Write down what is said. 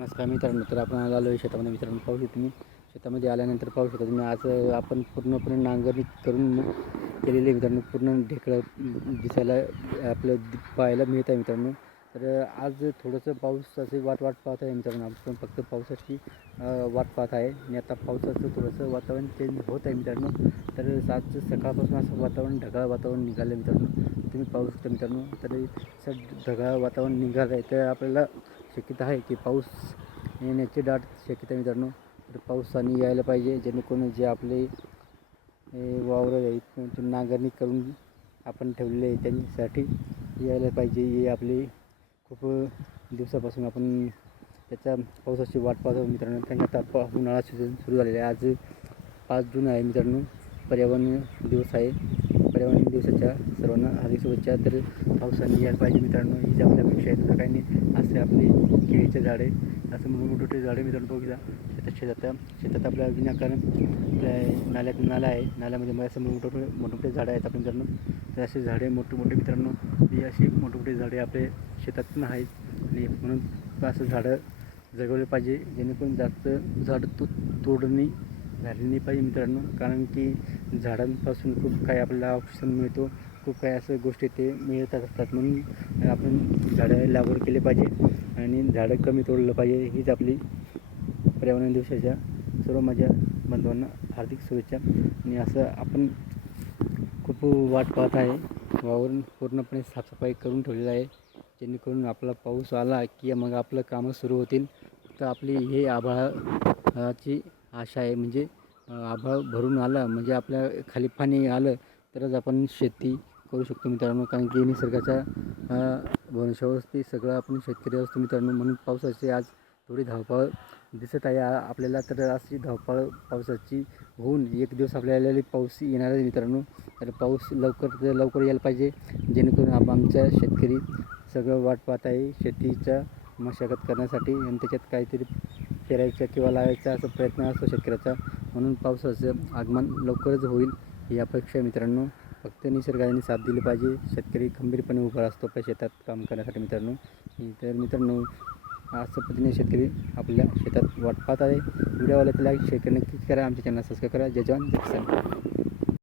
नमस्कार मित्रांनो, तर आपण आलो आहे शेतामध्ये. मित्रांनो, पाहू शकतो तुम्ही शेतामध्ये आल्यानंतर पाहू शकता तुम्ही आज आपण पूर्णपणे नांगरणी करून केलेले मित्रांनो. पूर्ण ढेकळं दिसायला आपलं पाहायला मिळत आहे मित्रांनो. तर आज थोडंसं पावसाची वाट पाहत आहे मित्रांनो. आपण फक्त पावसाची वाट पाहत आहे आणि आता पावसाचं थोडंसं वातावरण चेंज होत आहे मित्रांनो. तर आज सकाळपासून असं वातावरण ढगाळ वातावरण निघालं मित्रांनो. तुम्ही पाहू शकता मित्रांनो. तर असं ढगाळ वातावरण निघालं आहे तर आपल्याला शक्यता आहे की पाऊस येण्याची दाट शक्यता मित्रांनो. तर पावसाने यायला पाहिजे जेणेकरून जे आपले वावरं आहेत नांगरणी करून आपण ठेवलेले आहे त्यांच्यासाठी यायला पाहिजे. हे आपले खूप दिवसापासून आपण त्याच्या पावसाची वाट पाहतो मित्रांनो. कारण आता उन्हाळा सीझन सुरू झालेला आहे. आज 5 जून आहे मित्रांनो. पर्यावरण दिवस आहे. पर्यावरण दिवसाच्या सर्वांना हार्दिक शुभेच्छा. तर पावसाने यायला पाहिजे मित्रांनो. हीच आपल्या अपेक्षा आहे. तर काही नाही, असे आपली केळीचे झाडे असं मोठमोठे झाडे मित्रांनो बघूया. शेतात आपल्या विनाकारण आपल्या नाला आहे. नाल्यामध्ये मला असं मोठमोठे झाडं आहेत आपल्या मित्रांनो. तर असे झाडे मोठे मित्रांनो, ही अशी मोठमोठे झाडे आपले शेतात पण आहेत आणि म्हणून असं झाडं जगवले पाहिजे जेणेकरून जास्त झाड तोडणी झाली नाही पाहिजे मित्रांनो. कारण की झाडांपासून खूप काही आपल्याला ऑक्सिजन मिळतो, खूप काही असं गोष्टी ते मिळत असतात. म्हणून आपण झाडं लागवड केली पाहिजे आणि झाडं कमी तोडलं पाहिजे. हीच आपली पर्यावरण दिवसाच्या सर्व माझ्या बांधवांना हार्दिक शुभेच्छा. आणि असं आपण खूप वाट पाहत आहे. वावर पूर्णपणे साफसफाई करून ठेवलेलं आहे जेणेकरून आपला पाऊस आला की मग आपलं कामं सुरू होतील. तर आपली हे आभाळाची आशा आहे. म्हणजे आभाळ भरून आला म्हणजे आपल्या खाली पाणी आलं तरच आपण शेती करू शकतो मित्रांनो. कारण की निसर्गाच्या भरवशावरती सगळं आपण शेतकरी असतो मित्रांनो. म्हणून पावसाची आज थोडी धावपळ दिसत आहे आपल्याला. तर अशी धावपळ पावसाची होऊन एक दिवस आपल्याला पाऊस येणार आहे मित्रांनो. तर पाऊस लवकर यायला पाहिजे जेणेकरून आमच्या शेतकरी सगळं वाट पाहत आहे शेतीच्या मशागत करण्यासाठी आणि त्याच्यात काहीतरी पेरायचा किंवा लावायचा असा प्रयत्न असतो शेतकऱ्याचा. म्हणून पावसाचं आगमन लवकरच होईल ही अपेक्षा आहे मित्रांनो. फक्त निसर्गाने साथ दिली पाहिजे. शेतकरी खंबीरपणे उभा असतो आपल्या शेतात काम करण्यासाठी मित्रांनो. तर मित्रांनो, अशा पद्धतीने शेतकरी आपल्या शेतात वाट पाहत आहे. व्हिडिओ आवडला तर लाईक शेअर नक्कीच करा. आमच्या चॅनल सबस्क्राईब करा. जय जवान जय किसान.